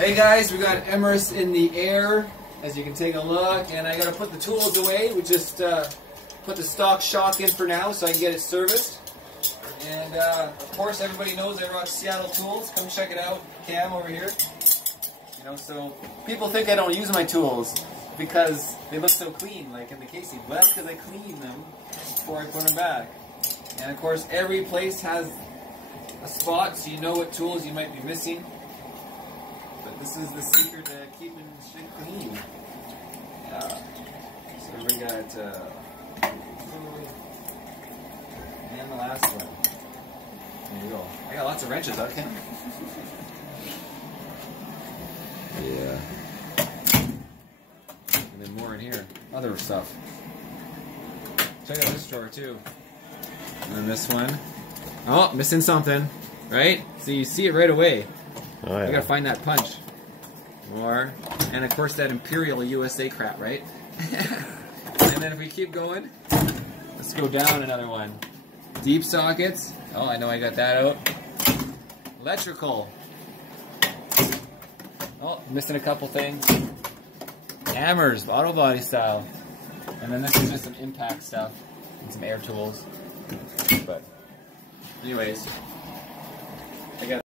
Hey guys, we got Emry in the air, as you can take a look, and I gotta put the tools away. We just put the stock shock in for now so I can get it serviced. And of course everybody knows I rock Seattle tools. Come check it out. Cam over here. You know, so people think I don't use my tools because they look so clean, like in the casing. But that's because I clean them before I put them back. And of course every place has a spot so you know what tools you might be missing. But this is the secret to keeping shit clean. Yeah. So we got and the last one. There you go. I got lots of wrenches out here. Yeah. And then more in here. Other stuff. Check out this drawer too. And then this one. Oh, missing something. Right? So you see it right away. Oh, yeah. You gotta find that punch. More. And of course that Imperial USA crap, right? And then if we keep going, let's go down another one. Deep sockets. Oh, I know I got that out. Electrical. Oh, missing a couple things. Hammers, auto body style. And then this is just some impact stuff and some air tools. But anyways, I got